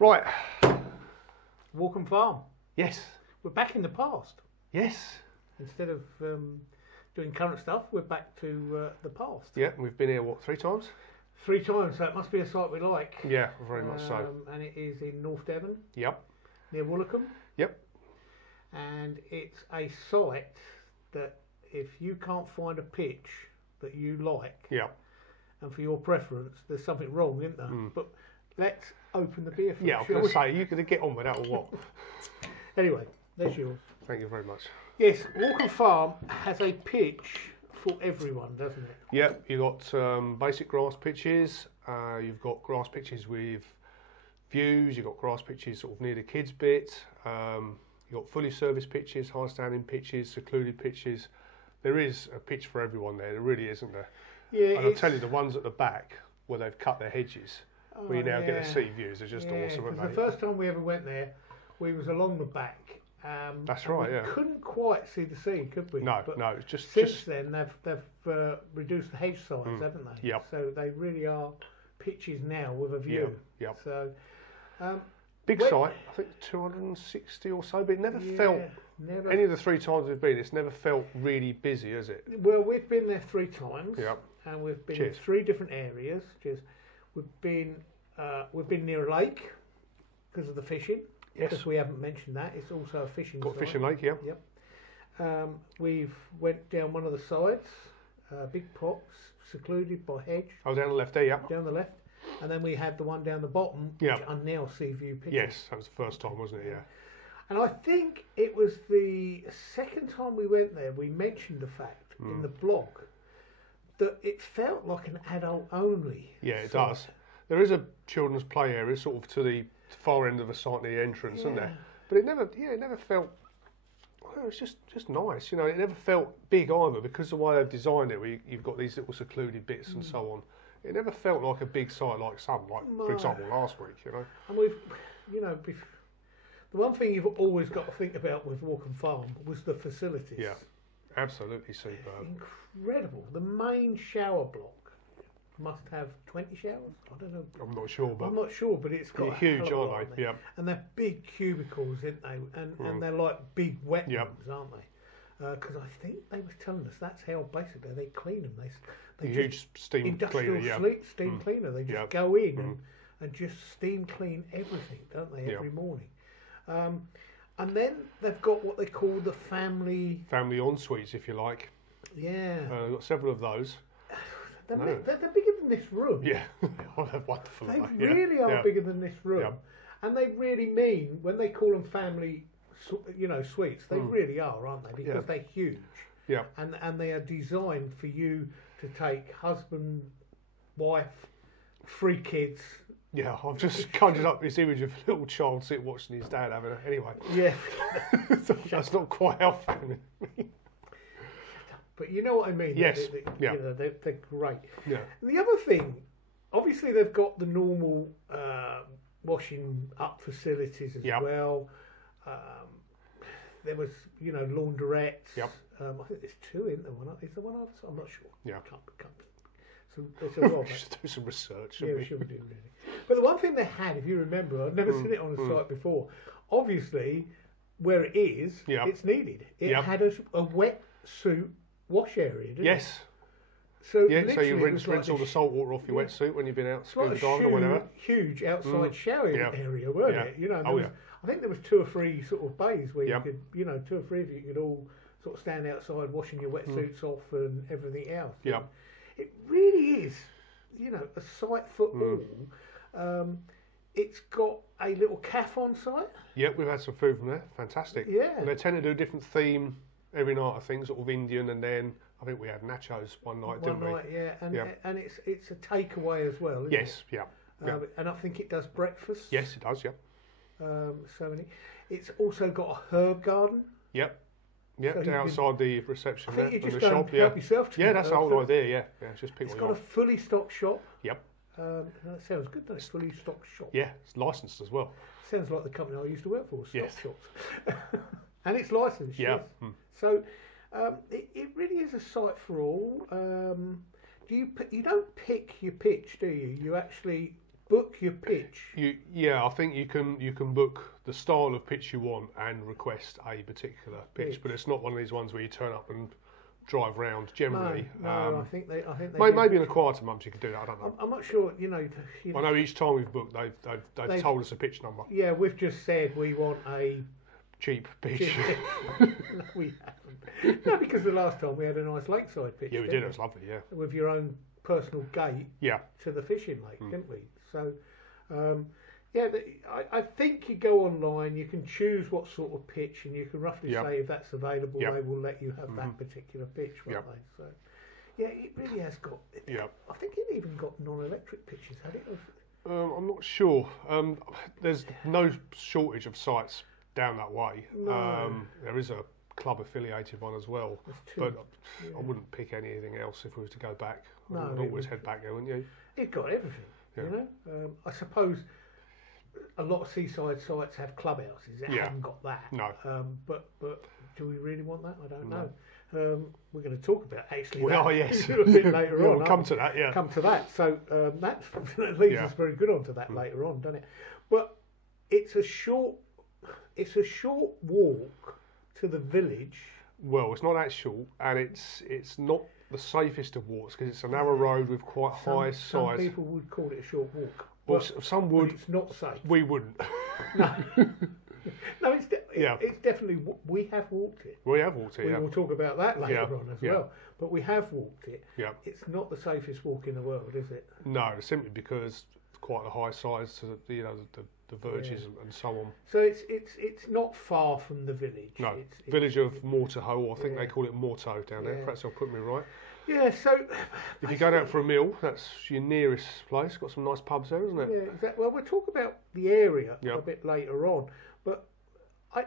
Right. Warcombe Farm. Yes. We're back in the past. Yes. Instead of doing current stuff, we're back to the past. Yeah, we've been here, what, 3 times? 3 times, so it must be a site we like. Yeah, very much so. And it is in North Devon. Yep. Near Walkin. Yep. And it's a site that if you can't find a pitch that you like, Yep. and for your preference, there's something wrong, isn't there? But let's open the beer for Yeah, I was going to say, you could get on with that or what? Anyway, there's yours. Thank you very much. Yes, Warcombe Farm has a pitch for everyone, doesn't it? Yep, you've got basic grass pitches, you've got grass pitches with views, you've got grass pitches sort of near the kids bit, you've got fully serviced pitches, high standing pitches, secluded pitches. There is a pitch for everyone there really, isn't there? Yeah, and I'll tell you, the ones at the back where they've cut their hedges, where you now get to see views, are just awesome, aren't they? The first time we ever went there, we was along the back. That's right, yeah. Couldn't quite see the sea, could we? No, but no, it's just... Since then, they've reduced the hedge size, haven't they? Yep. So they really are pitches now with a view. Yep. So... big site, I think 260 or so, but it never felt... Any of the 3 times we've been, it's never felt really busy, has it? Well, we've been there 3 times, Yep. and we've been in 3 different areas. We've been near a lake because of the fishing. Yes. Because we haven't mentioned that, it's also a fishing site. Got fishing lake, yeah. Yep. We've went down one of the sides, big pots, secluded by hedge. Oh, down the left there, yeah. Down the left, and then we had the one down the bottom, which are now sea view pitches. Yes, that was the first time, wasn't it? Yeah. And I think it was the second time we went there, we mentioned the fact in the blog that it felt like an adult only. Yeah, it does. There is a children's play area sort of to the far end of the site near the entrance, isn't there? But it never felt, well, it's just nice, you know, it never felt big either because the way they've designed it, where you've got these little secluded bits and so on. It never felt like a big site like some, for example, last week, you know. And we've, you know, the one thing you've always got to think about with Warcombe Farm was the facilities. Yeah, absolutely superb. Incredible. The main shower block must have 20 showers. I don't know. I'm not sure, but it's got huge, aren't they? Yeah. And they're big cubicles, aren't they? And they're like big wet rooms, aren't they? Because I think they was telling us that's how basically they clean them. They huge steam cleaner, steam cleaner. They just go in and just steam clean everything, don't they? Every morning. And then they've got what they call the family en-suites, if you like. Yeah. They've got several of those. They're bigger than this room. Yeah. Oh, they're wonderful. They really are bigger than this room. Yeah. And they really mean, when they call them family, suites, they really are, aren't they? Because they're huge. Yeah. And they are designed for you to take husband, wife, 3 kids. Yeah, I've just conjured up this image of a little child sitting watching his dad having anyway. Yeah. That's not quite how family. But you know what I mean? Yes. You know, they're great. Yeah. And the other thing, obviously they've got the normal washing up facilities as well. There was, laundrettes. Yep. I think there's 2 in there. Is there one other? I'm not sure. Yeah. Can't. So there's a lot. We should do some research. Yeah, we should do really. But the one thing they had, if you remember, I've never seen it on a site before. Obviously, where it is, it's needed. It had a wetsuit wash area, didn't it? So so you rinse all the salt water off your wetsuit when you've been out scuba diving or whatever. Huge outside shower area, weren't it? You know, I think there was 2 or 3 sort of bays where you could, 2 or 3 of you could all sort of stand outside washing your wetsuits off and everything else. Yeah. It really is, a site for all. It's got a little cafe on site. Yep, we've had some food from there. Fantastic. Yeah. And they tend to do a different theme every night, I think, sort of Indian, and then I think we had nachos one night, didn't we? One night, and it's a takeaway as well, isn't it? Yes, and I think it does breakfast. Yes, it does, It's also got a herb garden. Yep. Yeah, so outside the reception there, you just the go shop. And help yourself to that's the whole idea. Yeah, just pick. It's got a fully stocked shop. Yep. That sounds good. Doesn't it? Fully stocked shop. Yeah, it's licensed as well. Sounds like the company I used to work for. Stock Shops. And it's licensed. Yeah. Yes. So it really is a site for all. You don't pick your pitch, do you? You actually book your pitch? I think you can book the style of pitch you want and request a particular pitch, but it's not one of these ones where you turn up and drive round generally. No, I think they maybe in the quieter months you could do that. I don't know. I'm not sure. I know each time we've booked, they've told us a pitch number. Yeah, we've just said we want a cheap pitch. No, we haven't. No, because the last time we had a nice lakeside pitch. Yeah, we did. It was lovely. Yeah, with your own personal gate. Yeah. To the fishing lake, didn't we? So, I think you go online, you can choose what sort of pitch, and you can roughly say if that's available, they will let you have that particular pitch, won't they? So, yeah, it really has got. I think it even got non-electric pitches, had it? I'm not sure. There's no shortage of sites down that way. No. There is a club affiliated one as well, but I wouldn't pick anything else if we were to go back. No, I'd always head back there, wouldn't you? It got everything, you know. I suppose a lot of seaside sites have clubhouses. It haven't got that. No. But do we really want that? I don't know. We're going to talk about actually a bit later on. We'll come to that. Yeah. Come to that. So that leads us very good onto that later on, doesn't it? But it's a short walk to the village. Well, it's not that short, and it's not the safest of walks because it's a narrow road with quite high sides. Some people would call it a short walk. Well, some would. But it's not safe. We wouldn't. No. No, it's definitely. We have walked it. We have walked it. We will talk about that later on as well. But we have walked it. Yeah. It's not the safest walk in the world, is it? No, simply because quite a high size to the verges and so on. So it's not far from the village. No, village of Mortehoe, I think they call it Mortehoe down there. Perhaps they'll put me right. Yeah, so if you go out for a meal, that's your nearest place. Got some nice pubs there, isn't it? Yeah, exactly. Well, we'll talk about the area a bit later on, but I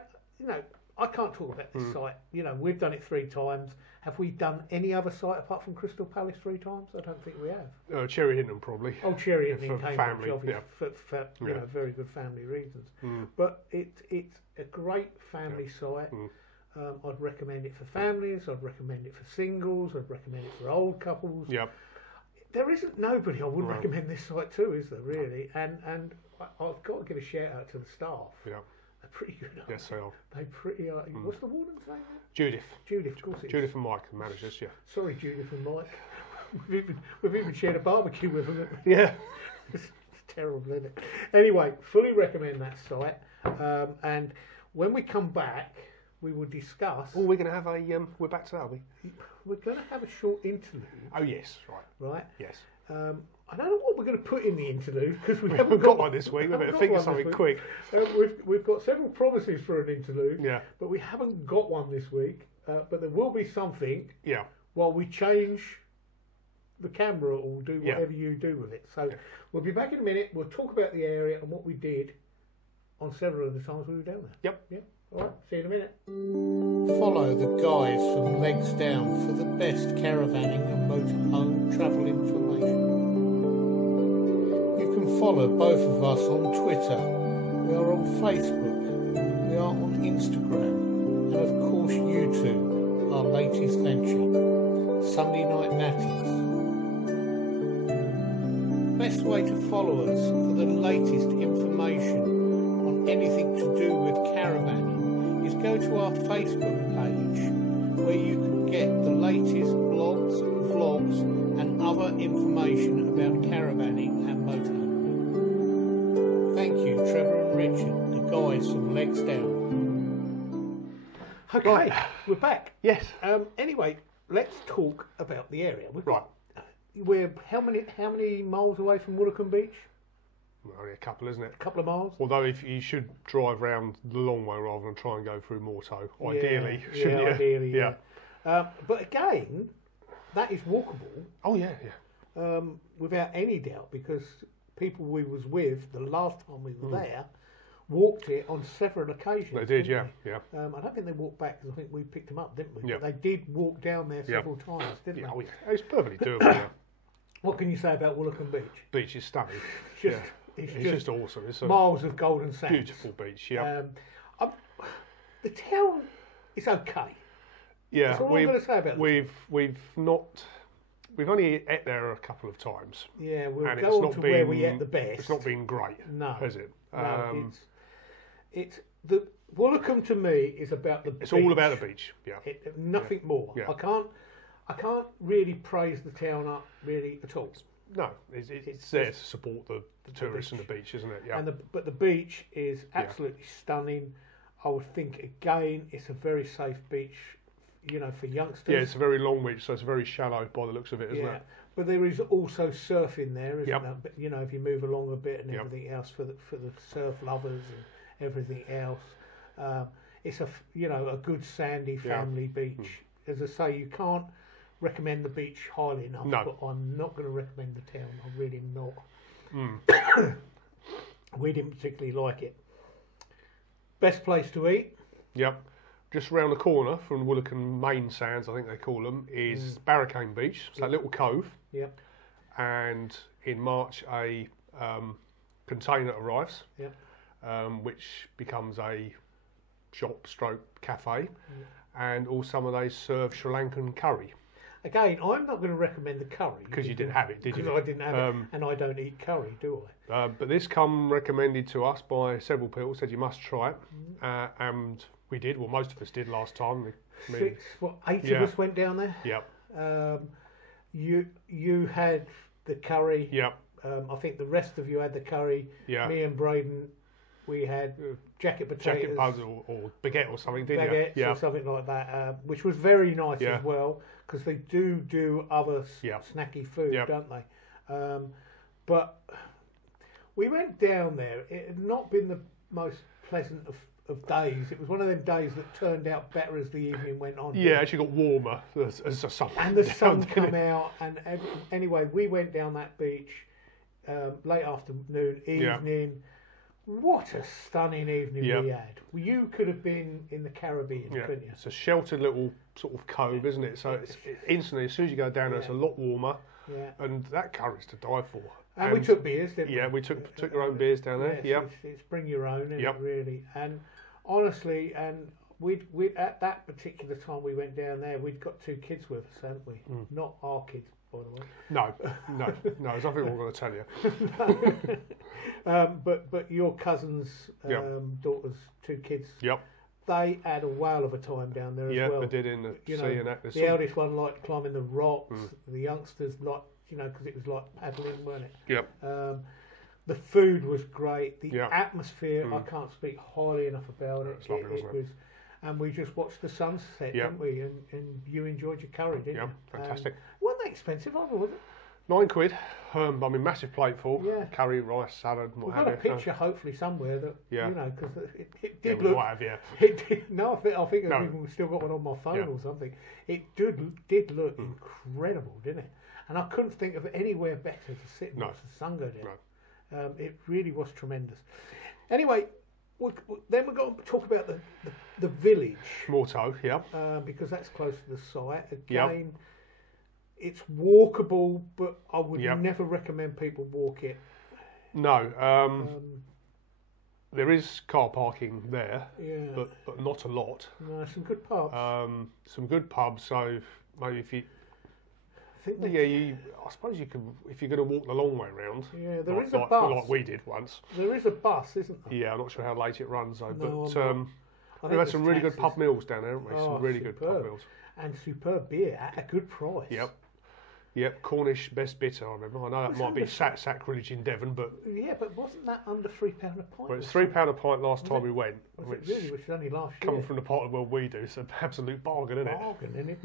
can't talk about this site. We've done it 3 times. Have we done any other site apart from Crystal Palace 3 times? I don't think we have. Cherry Hinton probably. Oh, Cherry Hinton for came family, for very good family reasons. But it's a great family site. I'd recommend it for families. I'd recommend it for singles. I'd recommend it for old couples. Yep. There isn't nobody I wouldn't recommend this site to, is there really? And I've got to give a shout out to the staff. Yeah. They're pretty good. Yes, they are. They pretty are. What's the woman's name? Judith. Judith, of course it is. Judith and Mike, the managers. Yeah. Sorry, Judith and Mike. We've even shared a barbecue with them. Yeah. It's terrible, isn't it? Anyway, fully recommend that site. And when we come back, we will discuss. Oh, we're going to have a. We're back to that, are we? We're going to have a short interlude. Oh yes, right. Right. Yes. I don't know what we're going to put in the interlude because we haven't got one this week. We better think of something quick. We've got several promises for an interlude. Yeah. But we haven't got one this week. But there will be something. Yeah. While we change the camera or do whatever you do with it. So we'll be back in a minute. We'll talk about the area and what we did on several of the times we were down there. Yep. Yeah. All right, see you in a minute. Follow the guys from Legs Down for the best caravanning and motorhome travel information. You can follow both of us on Twitter. We are on Facebook. We are on Instagram. And of course YouTube, our latest venture, Sunday Night Natters. Best way to follow us for the latest information on anything to do with caravanning is go to our Facebook page where you can get the latest blogs, vlogs and other information about caravanning and motorhome. Thank you, Trevor and Richard, the guys from Legs Down. Okay, right. We're back. Yes. Anyway, let's talk about the area. We're how many miles away from Warcombe Beach? Only a couple, isn't it? A couple of miles. Although if you should drive round the long way rather than try and go through Mortehoe, ideally, shouldn't you? Ideally, yeah. But again, that is walkable. Oh yeah. Without any doubt, because people we was with the last time we were there walked it on several occasions. They did, yeah. I don't think they walked back because I think we picked them up, didn't we? Yeah. But they did walk down there several times, didn't they? Oh, yeah. It's perfectly doable. Yeah. What can you say about Warcombe Beach? Beach is stunning. It's just awesome. It's miles of golden sands. Beautiful beach, yeah. The town is okay. Yeah, that's all I'm going to say about we've not we've only ate there a couple of times. Yeah, we'll go on to where we ate the best. It's not been great, has it? No, it's the Warcombe to me is about the beach. It's all about the beach, nothing more. Yeah. I can't really praise the town up really at all. No, it's there to support the tourists and the beach, isn't it? Yeah. But the beach is absolutely stunning. I would think again, it's a very safe beach, you know, for youngsters. Yeah, it's a very long beach, so it's very shallow by the looks of it, isn't it? But there is also surfing there, isn't there? But you know, if you move along a bit and everything else for the surf lovers and everything else, it's a good sandy family beach. As I say, you can't recommend the beach highly enough. No. But I'm not going to recommend the town. I'm really not. We didn't particularly like it. Best place to eat? Yep. Just round the corner from Warcombe Main Sands, I think they call them, is Barricane Beach. It's that little cove. Yep. And in March, a container arrives, which becomes a shop / cafe, and all summer they serve Sri Lankan curry. Again, I'm not going to recommend the curry. Because you didn't have it, did you? Because I didn't have it, and I don't eat curry, do I? But this come recommended to us by several people, said you must try it. And we did, well, most of us did last time. Eight of us went down there? Yep. You had the curry. Yep. I think the rest of you had the curry. Yeah. Me and Braden, we had jacket potatoes. or baguette or something, didn't you? Baguettes or something like that, which was very nice as well, because they do other snacky food, don't they? But we went down there. It had not been the most pleasant of days. It was one of them days that turned out better as the evening went on. Yeah, actually got warmer as the sun. And the sun came out. And anyway, we went down that beach late afternoon, evening. What a stunning evening we had. You could have been in the Caribbean, couldn't you? It's a sheltered little sort of cove, isn't it? So it's instantly, as soon as you go down there, it's a lot warmer. Yeah. And that curry's to die for. And we took beers, didn't we? Yeah, we took our own beers down there. Yeah, it's bring your own, isn't it, really? And honestly, we at that particular time we went down there, we'd got 2 kids with us, hadn't we? Not our kids, by the way. No, there's nothing we're going to tell you. But your cousin's daughter's 2 kids. Yep. They had a whale of a time down there as well. Yeah, they did in the sea and that. The eldest one liked climbing the rocks. The youngsters liked, because it was like paddling, weren't it? Yep. The food was great. The atmosphere, I can't speak highly enough about it. It's lovely, wasn't it? And we just watched the sunset, didn't we? And you enjoyed your curry, didn't you? Yeah, fantastic. Wasn't that expensive either, was it? £9. I mean, massive plateful. Yeah. Curry, rice, salad, what have you. We've got a picture, hopefully, somewhere that, because it did we look... might have, It did, no, I think we've still got one on my phone or something. It did look incredible, didn't it? And I couldn't think of anywhere better to sit and watch the sun go down. No. It really was tremendous. Anyway, then we're going to talk about the village. Mortehoe, because that's close to the site. Again, it's walkable, but I would never recommend people walk it. No. There is car parking there, but not a lot. No, some good pubs. Some good pubs, so maybe if you... I suppose you can, if you're going to walk the long way round. Yeah, there is a bus. Like we did once. There is a bus, isn't there? Yeah, I'm not sure how late it runs though, no, but we've had some really good pub meals down there, haven't we? Some really good pub meals. And superb beer at a good price. Yep, Cornish best bitter, I remember. I know that might be sacrilege in Devon, but... Yeah, but wasn't that under £3 a pint? Well, it's £3 a pint last time we went. Which is only last year. Coming from the part of the world we do, it's an absolute bargain, isn't it? Bargain, and it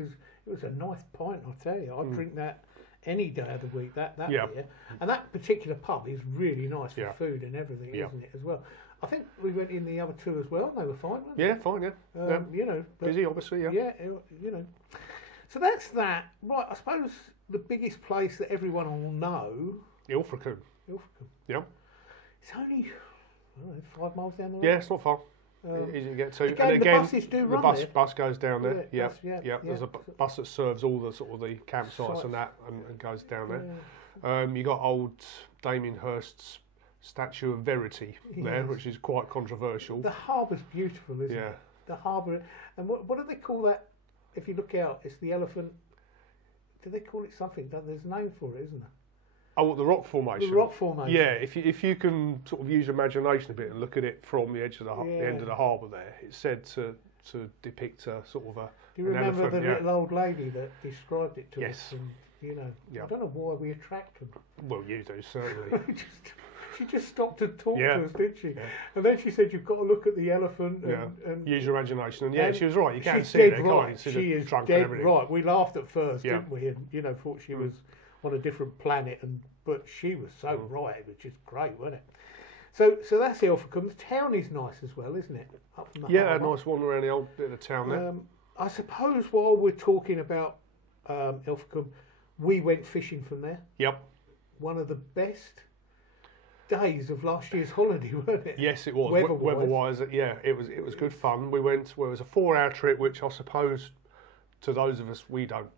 was a nice pint, I'll tell you. I'd drink that any day of the week, that beer. And that particular pub is really nice for food and everything, isn't it, as well? I think we went in the other 2 as well, and they were fine, weren't they? Yeah, fine, busy, obviously, Yeah, So that's that. Right, I suppose the biggest place that everyone will know... Ilfracombe. Yeah. It's only 5 miles down the road. Yeah, it's not far. Easy to get to. Again, and again, the buses do run there. Bus goes down there. Yeah. There's a bus that serves all the sort of the campsites and that, and goes down there. You got old Damien Hirst's Statue of Verity there, which is quite controversial. The harbour's beautiful, isn't it? The harbour, and what do they call that? If you look out, it's the elephant. do they call it something? There's a name for it, isn't there? Oh, the rock formation. The rock formation. Yeah, if you can sort of use your imagination a bit and look at it from the edge of the end of the harbour there, it's said to depict a sort of a. Do you remember elephant, the little old lady that described it to us? Yes. And, you know, I don't know why we attract them. Well, you do certainly. She just stopped to talk to us, didn't she? Yeah. And then she said, "You've got to look at the elephant and use your imagination." And she was right. You can't see it. Right. She is dead right. We laughed at first, didn't we? And thought she was on a different planet, but she was so right, which is great, wasn't it? So that's Ilfracombe. The town is nice as well, isn't it? Up from the a nice wander around the old bit of the town there. I suppose while we're talking about Ilfracombe, we went fishing from there. Yep. One of the best days of last year's holiday, weren't it? Yes, it was. Weather-wise, it was good fun. We went. Well, it was a 4-hour trip, which I suppose to those of us we don't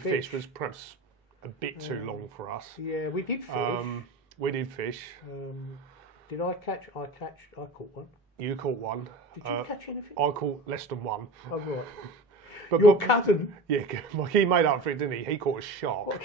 fish was perhaps a bit too long for us. Yeah, we did fish. We did fish. Did I catch? I caught one. You caught one. Did you catch anything? I caught less than one. Oh, right. But your cousin, he made up for it, didn't he? He caught a shark.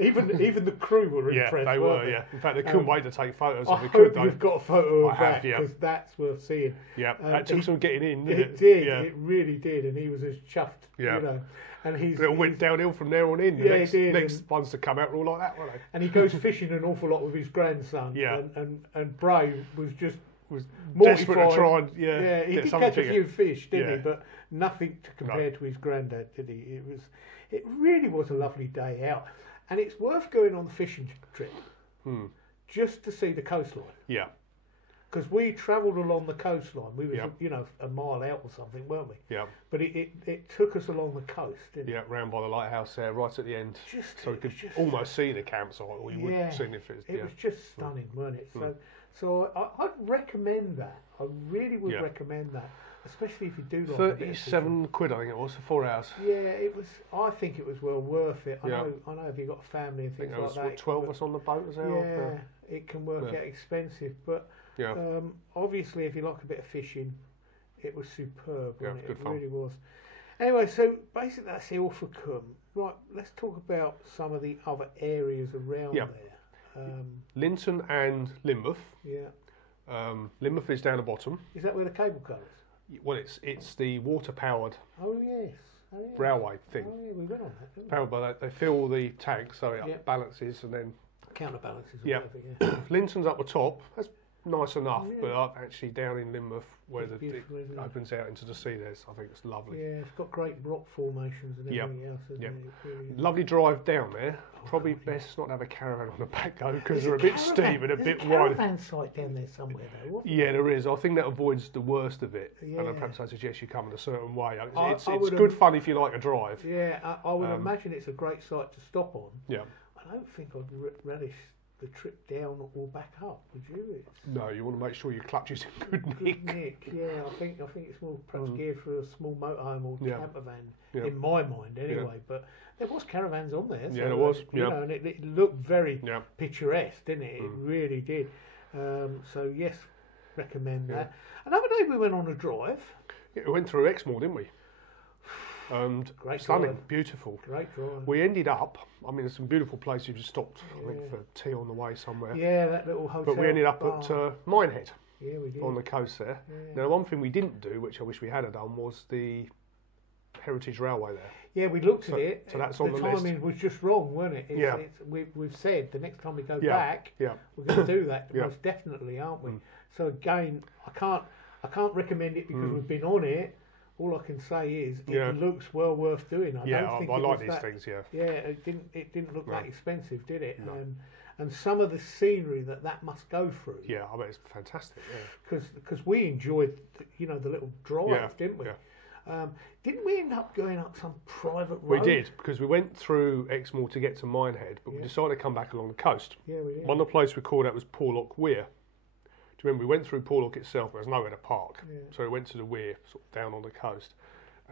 Even the crew were impressed. Yeah, they were. Yeah, in fact, they couldn't wait to take photos. I hope you've got a photo of that because that's worth seeing. Yeah, that took some getting in, didn't it? It did. Yeah. It really did, and he was as chuffed. Yeah. You know, and it went downhill from there on in. The next ones to come out were all like that, weren't they? And he goes fishing an awful lot with his grandson. Yeah. And Bray was just desperate to try and he did catch a few fish, didn't he? But nothing to compare No. to his granddad, did he? It really was a lovely day out, and it's worth going on the fishing trip just to see the coastline. Yeah. Because we travelled along the coastline. We were, a mile out or something, weren't we? Yeah. But it took us along the coast, didn't it? Yeah, round by the lighthouse there, right at the end. So we could almost see the campsite, or you wouldn't have seen it if it was just stunning, weren't it? So I'd recommend that. I really would recommend that, especially if you do like 37 quid, I think it was, for 4 hours. Yeah, it was. I think it was well worth it. I know if you've got a family and things like that. What, 12 of us on the boat as well? Yeah, it can work out expensive, but obviously if you like a bit of fishing, it was superb. Yeah, wasn't it? good fun. It really was. Anyway, so basically that's Ilfracombe. Right, let's talk about some of the other areas around there. Linton and Lynmouth. Yeah. Lynmouth is down the bottom. Is that where the cable car is? Well, it's the water-powered railway thing. Oh, yeah, we went on that, didn't we? Powered by that. They fill the tank so it balances and then... Counterbalances. Yeah. Linton's up the top. That's nice enough, but actually down in Lynmouth where it opens out into the sea there, I think it's lovely. Yeah, it's got great rock formations and everything else. Really lovely drive down there. Probably best not to have a caravan on the back though, because they're a bit steep and a bit wide. There's a caravan site down there somewhere though. Yeah, there is. I think that avoids the worst of it. Yeah. And perhaps I suggest you come in a certain way. It's good fun if you like a drive. Yeah, I would imagine it's a great site to stop on. Yeah. I don't think I'd relish the trip down or back up, would you? No, you want to make sure your clutch is in good nick. Yeah, I think it's more perhaps geared for a small motorhome or camper van in my mind anyway. But there was caravans on there. So there was. You know, and it looked very picturesque, didn't it? It really did. So yes, recommend that. Another day we went on a drive. Yeah, we went through Exmoor, didn't we? And great stunning, drive. Beautiful. Great drive. We ended up, I mean, there's some beautiful places you just stopped, I think, for tea on the way somewhere. Yeah, that little hotel. But we ended up at Minehead. Yeah, we did. On the coast there. Yeah. Now, one thing we didn't do, which I wish we had done, was the Heritage Railway there. Yeah, we looked at it. So that's on the list. The timing was just wrong, wasn't it? We've said the next time we go back, we're going to do that most definitely, aren't we? So again, I can't recommend it because we've been on it. All I can say is it looks well worth doing. I like these things. Yeah. Yeah, it didn't look that expensive, did it? No. And some of the scenery that must go through. Yeah, I bet it's fantastic. Yeah. Because we enjoyed the little drive, didn't we? Yeah. Didn't we end up going up some private road? We did, because we went through Exmoor to get to Minehead, but we decided to come back along the coast. Yeah, we did. One of the places we called at was Poolsbrook Weir. Do you remember, we went through Poolsbrook itself, but there was nowhere to park. Yeah. So we went to the weir, sort of down on the coast.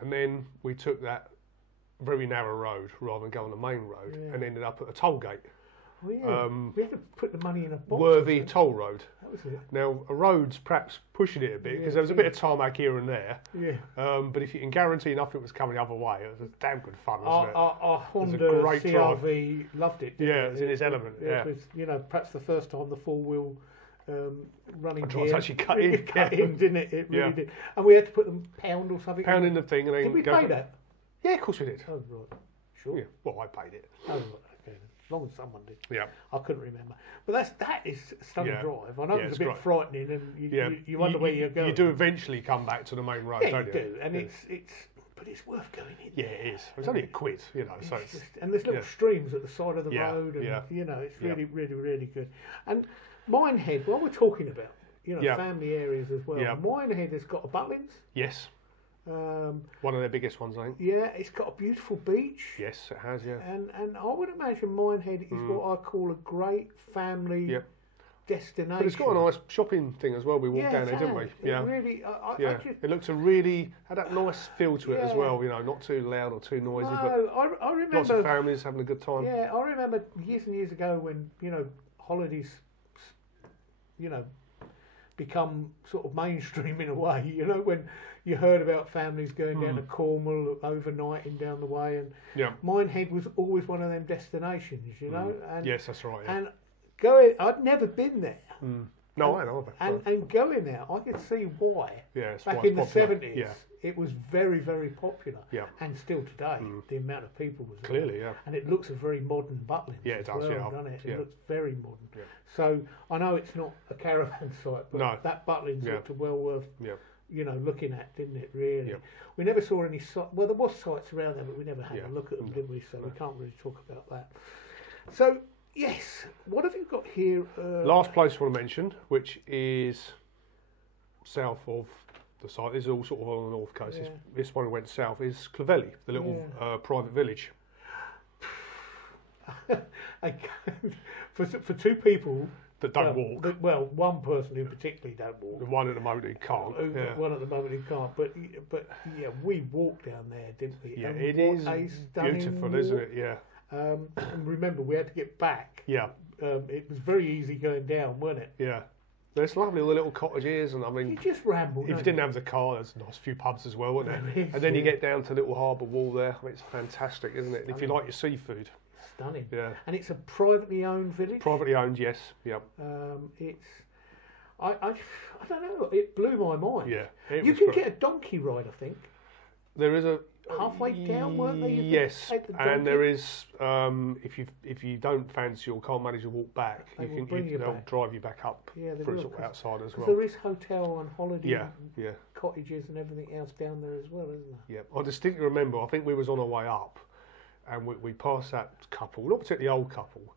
And then we took that very narrow road rather than go on the main road and ended up at a toll gate. Oh, yeah. We had to put the money in a box. Worthy Toll Road. That was it. Now, a road's perhaps pushing it a bit because there was a bit of tarmac here and there. Yeah. But if you can guarantee nothing was coming the other way, it was damn good fun, wasn't it? Our Honda CRV loved it. Yeah, it was in its element. Yeah. It was, perhaps the first time the four-wheel running gear actually cut in, didn't it? It really did. And we had to put them £1 or something. £1 in the thing, and then did we pay that? Yeah, of course we did. Oh right, sure. Yeah, well, I paid it. Oh right, okay. As long as someone did. Yeah. I couldn't remember. But that is stunning drive. I know it was a bit frightening, and you wonder where you're going. You do eventually come back to the main road, don't you? Do, and but it's worth going in. Yeah, it is. It's only £1, so it's and there's little streams at the side of the road, and it's really, really, really good. And Minehead, while we're talking about family areas as well, Minehead has got a Butlins. Yes. One of their biggest ones, I think. Yeah, it's got a beautiful beach. Yes, it has. Yeah. And I would imagine Minehead is what I call a great family destination. But it's got a nice shopping thing as well. We walked down there, didn't we? Yeah. Really, it looks had that nice feel to it as well. Not too loud or too noisy. No, but I remember lots of families having a good time. Yeah, I remember years and years ago when holidays, become sort of mainstream in a way. When you heard about families going down to Cornwall, overnighting down the way, and Minehead was always one of them destinations. And yes, that's right. Yeah. And I'd never been there. No, I know. And going there, I could see why. Yeah, it's back in the popular. 70s, it was very, very popular. Yeah. And still today, the amount of people was clearly, there. And it looks a very modern Butlins. Yeah, it does. Doesn't it? It looks very modern. Yeah. So I know it's not a caravan site, but that Butlins looked well worth looking at, didn't it? Really. We never saw any sites. Well, there was sites around there, but we never had a look at them, did we? So we can't really talk about that. So. Yes. What have you got here? Last place I want to mention, which is south of the site. This is all sort of on the north coast. Yeah. This one went south is Clovelly, the little private village. for two people that don't walk. One person who particularly don't walk. The one at the moment who can't. One at the moment who can't. But we walked down there, didn't we? Yeah, it is beautiful, isn't it? Yeah. And remember, we had to get back. Yeah. It was very easy going down, wasn't it? Yeah. There's lovely little cottages, and I mean, you just ramble. If you didn't have the car, there's a nice few pubs as well, wasn't there? And then you get down to Little Harbour Wall there. I mean, it's fantastic, isn't it? If you like your seafood. Stunning. Yeah. And it's a privately owned village. Privately owned, yes. Yeah. I don't know. It blew my mind. Yeah. You can get a donkey ride, I think. There is a. Halfway down, weren't they? Yes, and there is. If you don't fancy or can't manage to walk back, they'll drive you back up through sort of outside as well. There is hotel and holiday, yeah, cottages and everything else down there as well, isn't there? Yeah, I distinctly remember. I think we was on our way up, and we passed that couple, not particularly old couple,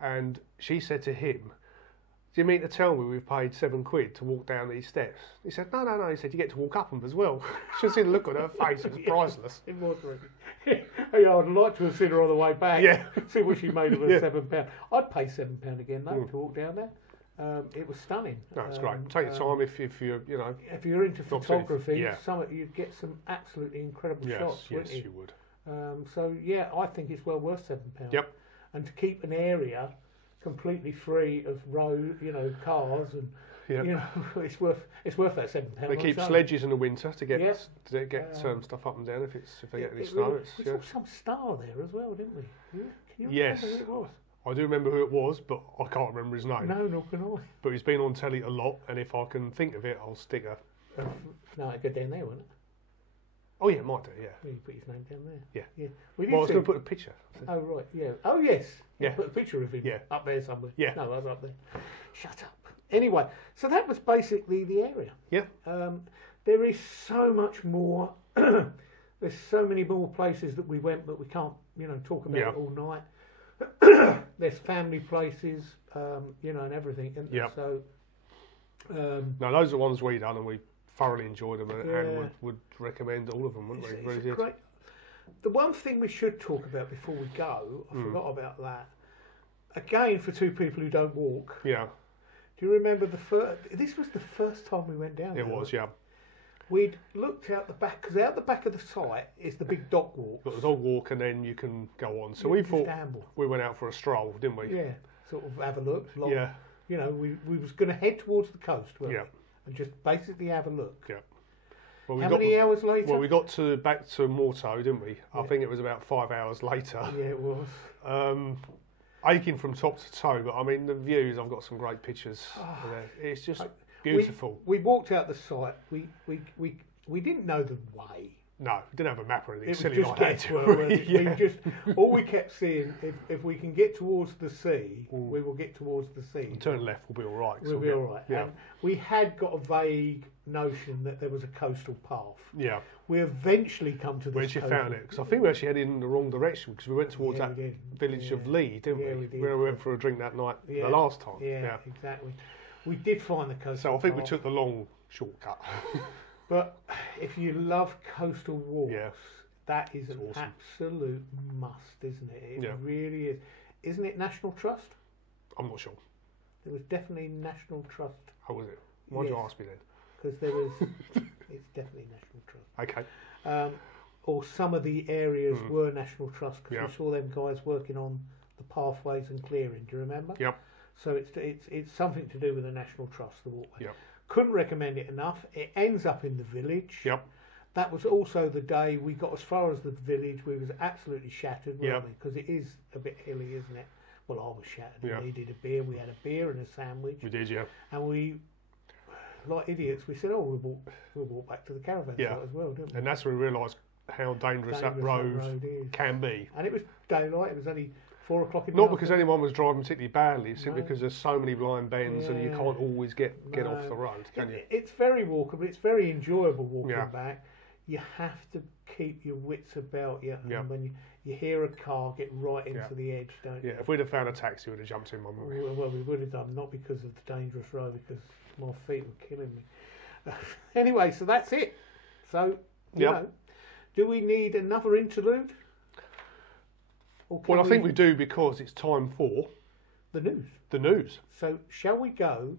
and she said to him, "Do you mean to tell me we've paid £7 to walk down these steps?" He said, No. He said, you get to walk up them as well. Should see the look on her face. It was priceless. It was really. I'd like to have seen her on the way back. Yeah. See what she made of her £7. I'd pay £7 again though to walk down there. It was stunning. No, it's great. Take your time if you're if you're into photography. You'd get some absolutely incredible shots. Yes, you would. So I think it's well worth £7. Yep. And to keep an area completely free of road, cars, and it's worth that £7. They keep sledges in the winter to get stuff up and down if they get any snow. We saw some star there as well, didn't we? Can you yes, remember who it was? I do remember who it was, but I can't remember his name. No, nor can I. But he's been on telly a lot, and if I can think of it, I'll stick a. No, it'd go down there, wouldn't it? Oh yeah, might do. Yeah. Well, you put his name down there. Yeah. Well, I was going to put a picture. Oh right, yeah. Oh yes. Yeah. Put a picture of him. Yeah. Up there somewhere. Yeah. No, I was up there. Shut up. Anyway, so that was basically the area. Yeah. There is so much more. There's so many more places that we went, but we can't, talk about it all night. There's family places, and everything. And so. No, those are the ones we done, and we thoroughly enjoyed them, and would recommend all of them, wouldn't we? Really great. The one thing we should talk about before we go, I forgot about that. Again, for two people who don't walk. Yeah. Do you remember this was the first time we went down there? It was, yeah. we'd looked out the back, because out the back of the site is the big dog walk. Got the dog walk, and then you can go on. So we thought we went out for a stroll, didn't we? Yeah, sort of have a look. Yeah. You know, we was going to head towards the coast, weren't we? And just basically have a look. Yeah. Well, How many hours later? Well, we got back to Mortehoe, didn't we? I think it was about 5 hours later. Yeah, it was. Aching from top to toe, but I mean, the views, I've got some great pictures. It's just beautiful. We walked out the site. We didn't know the way. No, we didn't have a map or anything It was silly just like that. guesswork. All we kept seeing, if we can get towards the sea, we will get towards the sea. And turn left, we'll be all right. We'll be all right. Yeah. And we had got a vague notion that there was a coastal path. Yeah. We eventually come to this. Where'd you found it? Because I think we actually headed in the wrong direction, because we went towards that village of Lee, didn't we? We did. Where we went for a drink that night, the last time. Yeah, exactly. We did find the coastal So I think path. we took the long shortcut. But if you love coastal walks, that is an awesome. absolute must, isn't it? It really is. Isn't it National Trust? I'm not sure. There was definitely National Trust. How was it? Why'd you ask me then? Because there was, it's definitely National Trust. Okay. Or some of the areas were National Trust, because we saw them guys working on the pathways and clearing. Do you remember? Yep. So it's something to do with the National Trust, the walkway. Yep. Couldn't recommend it enough. It ends up in the village. Yep. That was also the day we got as far as the village. We was absolutely shattered, weren't we? Because it is a bit hilly, isn't it? Well, I was shattered. Yeah. We needed a beer. We had a beer and a sandwich. We did, yeah. And we, like idiots, we said, "Oh, we'll walk back to the caravan site as well, didn't we?" And that's when we realised how dangerous that road can be. And it was daylight. It was only 4 o'clock in the Not afternoon. because anyone was driving particularly badly, simply because there's so many blind bends and you can't always get off the road, can you? It's very walkable. It's very enjoyable walking back. You have to keep your wits about you. And when you hear a car, get right into the edge, don't you? Yeah, if we'd have found a taxi, we'd have jumped in, wouldn't we? Well, we would have done, not because of the dangerous road, because my feet were killing me. Anyway, so that's it. So, you know, do we need another interlude? Well, I think we do, because it's time for the news. The news. So, shall we go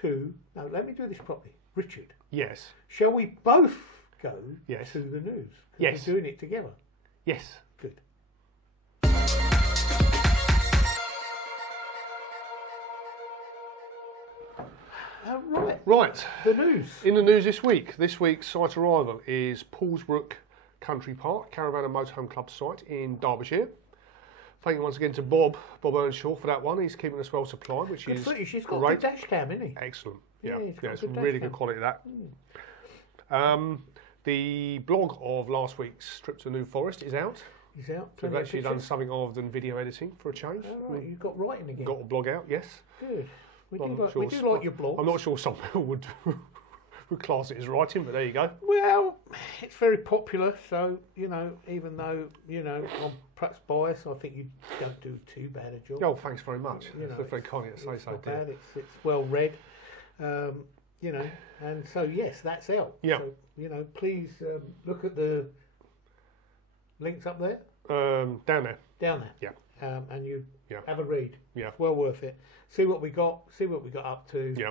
to... Now, let me do this properly. Richard. Yes. Shall we both go to the news? Yes. We're doing it together. Yes. Good. Right. The news. In the news this week. This week's site arrival is Poolsbrook Country Park, Caravan and Motorhome Club site in Derbyshire. Thank you once again to Bob Earnshaw for that one. He's keeping us well supplied, which is great. She's got a dash cam, isn't he? Excellent. Yeah, it's really good quality, that. The blog of last week's trip to the New Forest is out. He's out. So we've actually done something other than video editing for a change. Oh, right. You've got writing again. Got a blog out, yes. Good. We do like your blog. I'm not sure some people would class it as writing, but there you go. Well, it's very popular, so, you know, even though, you know, I'm perhaps biased, I think you don't do too bad a job. Oh, thanks very much. That's very kind of you to say so, dear. It's well read, you know, and so, yes, that's out. Yeah. So, you know, please look at the links up there. Down there. Down there. Yeah. And you have a read. Yeah. It's well worth it. See what we got up to. Yeah.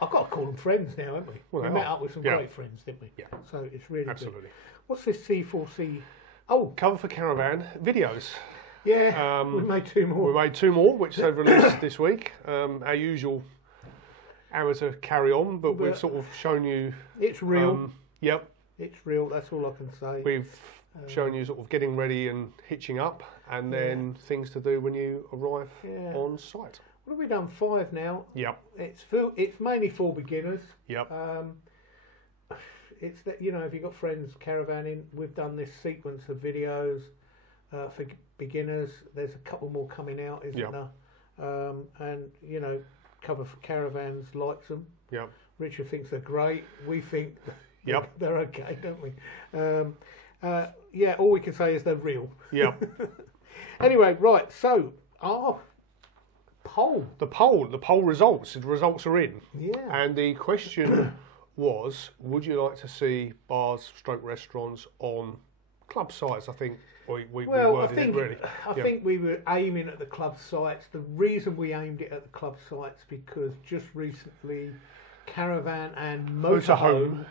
I've got to call them friends now, haven't we? Well, we met up with some great friends, didn't we? Yeah. So it's really Absolutely. good. What's this C4C? Oh, Cover for Caravan videos. Yeah, we made 2 more. We made 2 more, which they've released this week. Our usual amateur carry on, but we've sort of shown you... It's real. Yep. It's real, that's all I can say. We've shown you sort of getting ready and hitching up, and then things to do when you arrive on site. What have we done? 5 now. Yep. It's mainly for beginners. Yep. It's that, you know, if you've got friends caravanning, we've done this sequence of videos for beginners. There's a couple more coming out, isn't there? And, you know, Cover for Caravans likes them. Yep. Richard thinks they're great. We think they're okay, don't we? All we can say is they're real. Yep. Anyway, right, so poll. The poll results. The results are in. Yeah. And the question was, would you like to see bars / restaurants on club sites? I think we worded it really. I think we were aiming at the club sites. The reason we aimed it at the club sites because just recently Caravan and Motorhome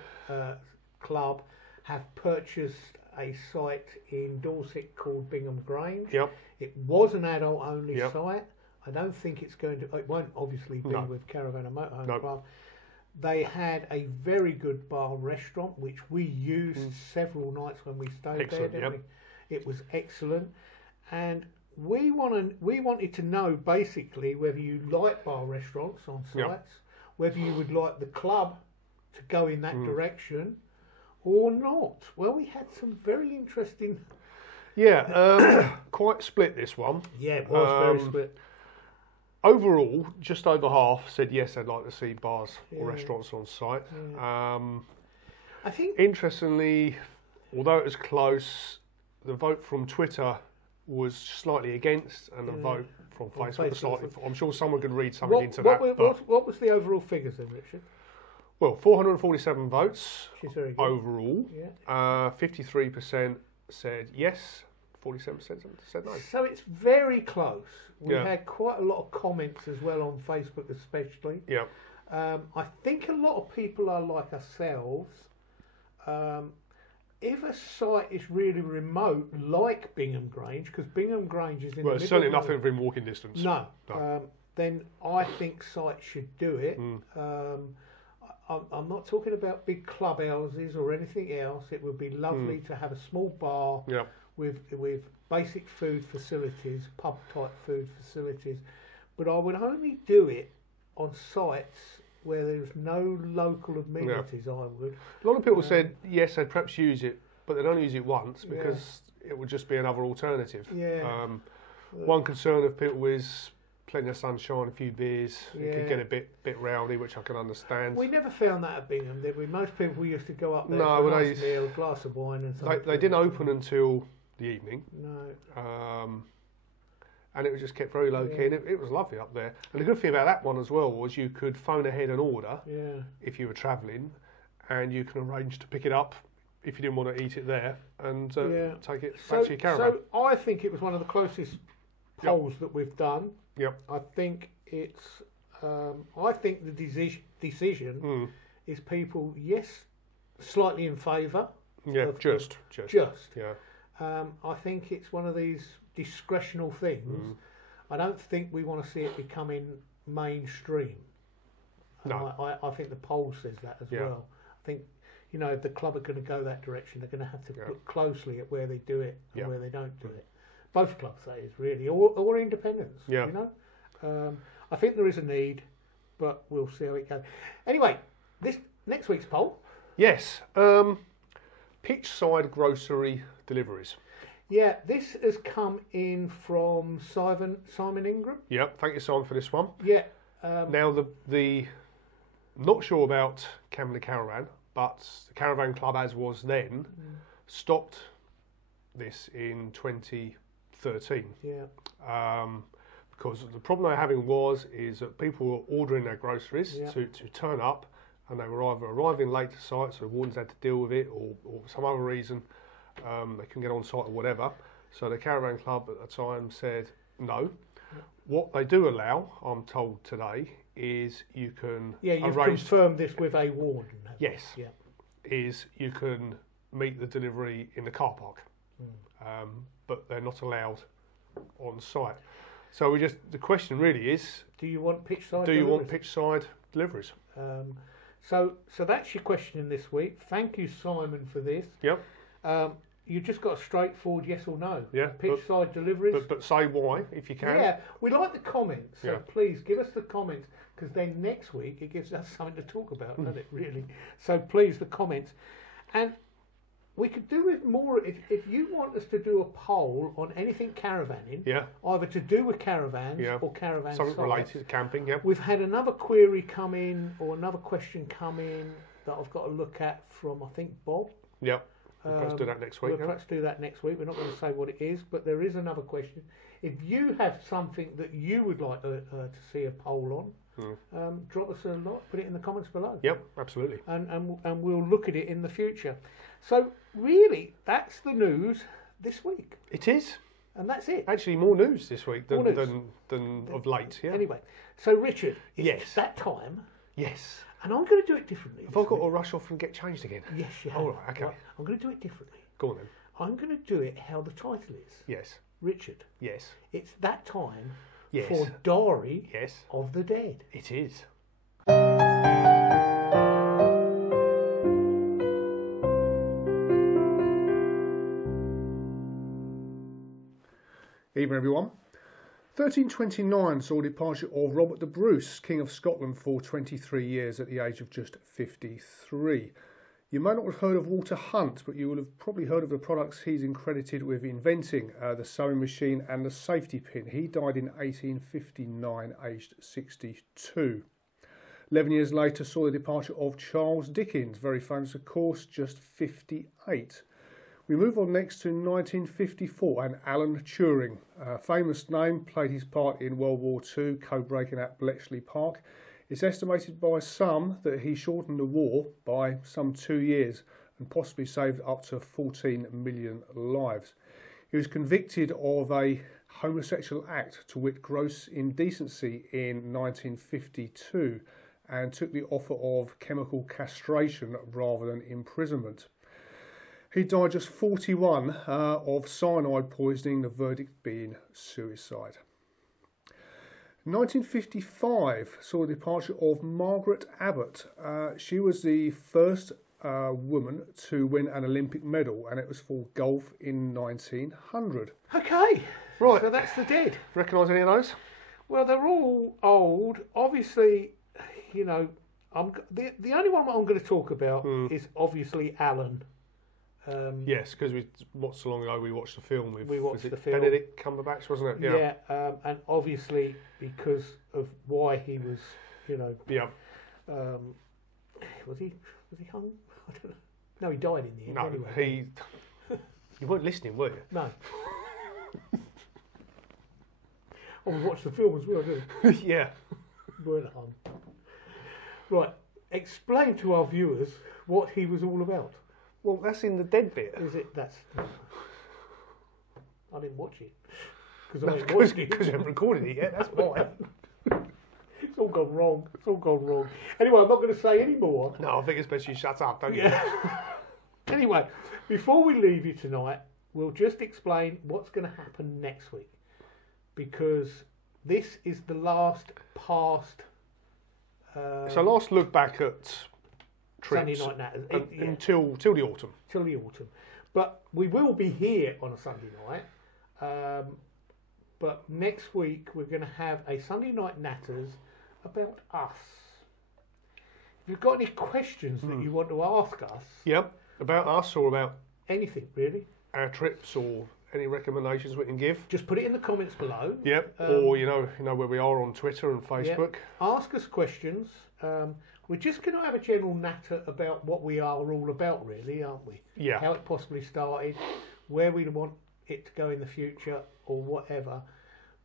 Club have purchased a site in Dorset called Bingham Grange. Yep. It was an adult-only site. I don't think it's going to. It won't obviously be with Caravan and Motorhome Club. They had a very good bar restaurant, which we used several nights when we stayed there. Didn't we? It was excellent, and we wanted to know basically whether you like bar restaurants on sites, whether you would like the club to go in that direction or not. Well, we had some very interesting. Yeah, quite split this one. Yeah, it was very split. Overall, just over half said yes, they'd like to see bars or restaurants on site. I think, interestingly, although it was close, the vote from Twitter was slightly against, and the vote from Facebook was slightly. I'm sure someone could read something into that. What was the overall figures then, Richard? Well, 447 votes overall. Yeah. 53% said yes. 47% said no. So it's very close. We had quite a lot of comments as well on Facebook, especially. Yeah. I think a lot of people are like ourselves. If a site is really remote, like Bingham Grange, because Bingham Grange is in the middle. Well, it's certainly nothing within walking distance. No. Then I think sites should do it. I'm not talking about big clubhouses or anything else. It would be lovely to have a small bar with basic food facilities, pub type food facilities, but I would only do it on sites where there's no local amenities. I would. A lot of people said yes, they'd perhaps use it, but they'd only use it once because it would just be another alternative. Yeah. One concern of people is plenty of sunshine, a few beers. It could get a bit rowdy, which I can understand. We never found that at Bingham, did we? Most people used to go up there for a nice meal, a glass of wine and something. They didn't open until the evening. No. And it was just kept very low key, and it was lovely up there. And the good thing about that one as well was you could phone ahead and order if you were travelling, and you can arrange to pick it up if you didn't want to eat it there and take it back to your caravan. So I think it was one of the closest polls that we've done. Yep. I think it's. I think the decision is people slightly in favour. Yeah, just. Yeah. I think it's one of these discretional things. I don't think we want to see it becoming mainstream. No. I think the poll says that as well. I think, if the club are going to go that direction, they're going to have to look closely at where they do it and where they don't do it. Both clubs, that is, really, or independents. Yeah. I think there is a need, but we'll see how it goes. Anyway, this next week's poll. Yes. Pitch side grocery deliveries. Yeah, this has come in from Simon Ingram. Yeah, thank you, Simon, for this one. Yeah. Now, the not sure about Camden Caravan, but the Caravan Club, as was then, stopped this in 2013. Yeah. Because the problem they're having is that people were ordering their groceries to turn up, and they were either arriving late to site, so the wardens had to deal with it, or some other reason they couldn't get on site or whatever. So the Caravan Club at the time said no. What they do allow, I'm told today, is you can you've confirmed this with a warden. Yes. Yeah. Is you can meet the delivery in the car park, but they're not allowed on site. So the question really is: do you want pitch side deliveries? So that's your question this week. Thank you, Simon, for this. Yep. You just got a straightforward yes or no. Yeah. Pitch side deliveries. But say why if you can. Yeah. We like the comments. So please give us the comments, because then next week it gives us something to talk about, doesn't it? Really. So please, the comments, and we could do with more if you want us to do a poll on anything caravanning. Yeah. Either to do with caravans or caravan something sites. related to camping. Yeah. We've had another query come in, or another question come in that I've got to look at from, I think, Bob. Yep. We'll perhaps do that next week. We'll perhaps do that next week. We're not going to say what it is, but there is another question. If you have something that you would like to see a poll on, drop us a lot. Put it in the comments below. Yep, absolutely. And we'll look at it in the future. So really, that's the news this week. It is. And that's it. Actually, more news this week than of late. Yeah. Anyway, so Richard, it's yes, that time. Yes. And I'm going to do it differently. Have I got to rush off and get changed again? Yes, you have. Oh, right, okay. Right, I'm going to do it differently. Go on then. I'm going to do it how the title is. Yes. Richard. Yes. It's that time yes. for Diary yes. of the Dead. It is. Evening everyone. 1329 saw the departure of Robert the Bruce, King of Scotland, for 23 years at the age of just 53. You may not have heard of Walter Hunt, but you will have probably heard of the products he's credited with inventing, the sewing machine and the safety pin. He died in 1859, aged 62. 11 years later saw the departure of Charles Dickens, very famous of course, just 58. We move on next to 1954 and Alan Turing, a famous name, played his part in World War II, code-breaking at Bletchley Park. It's estimated by some that he shortened the war by some 2 years and possibly saved up to 14 million lives. He was convicted of a homosexual act, to wit gross indecency, in 1952 and took the offer of chemical castration rather than imprisonment. He died just 41 of cyanide poisoning, the verdict being suicide. 1955 saw the departure of Margaret Abbott. She was the first woman to win an Olympic medal, and it was for golf in 1900. Okay, right. So that's the Dead. Recognise any of those? Well, they're all old. Obviously, you know, the only one I'm going to talk about is obviously Alan. Yes, because not so long ago we watched the film with film. Benedict Cumberbatch, wasn't it? Yeah, and obviously because of why he was, you know. Yeah. Was he hung? I don't know. No, he died in the end. No, anyway. You weren't listening, were you? No. Oh, we watched the film as well, didn't we? Yeah. We weren't hung. Right. Explain to our viewers what he was all about. Well, that's in the Dead bit. Is it? That's. I didn't watch it because you haven't recorded it yet. That's why. It's all gone wrong. It's all gone wrong. Anyway, I'm not going to say any more. No, I think it's best you shut up, don't you? Anyway, before we leave you tonight, we'll just explain what's going to happen next week, because this is the last past. So last look back at trips Sunday Night Natters until the autumn. Till the autumn, but we will be here on a Sunday night. But next week we're going to have a Sunday Night Natters about us. If you've got any questions that you want to ask us, yep, about us or about anything really, our trips or any recommendations we can give, just put it in the comments below. Yep, or you know where we are on Twitter and Facebook. Yep. Ask us questions. We're just going to have a general natter about what we are all about, really, aren't we? Yeah. How it possibly started, where we want it to go in the future, or whatever.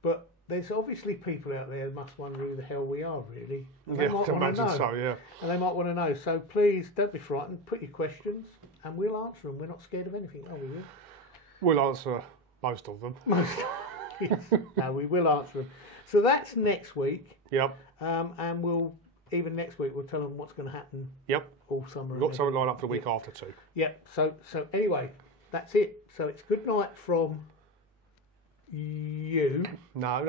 But there's obviously people out there who must wonder who the hell we are, really. Yeah, I can imagine so, yeah. And they might want to know. So please, don't be frightened. Put your questions, and we'll answer them. We're not scared of anything, are we? We'll answer most of them. Yes. No, we will answer them. So that's next week. Yep. And we'll... Even next week, we'll tell them what's going to happen. Yep. All summer. We've got something lined up for the week after too. Yep. So anyway, that's it. So it's good night from you. No.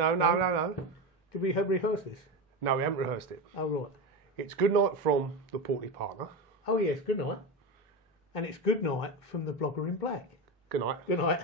Did we rehearse this? No, we haven't rehearsed it. Oh, right. It's good night from the portly partner. Oh, yes, good night. And it's good night from the blogger in black. Good night. Good night.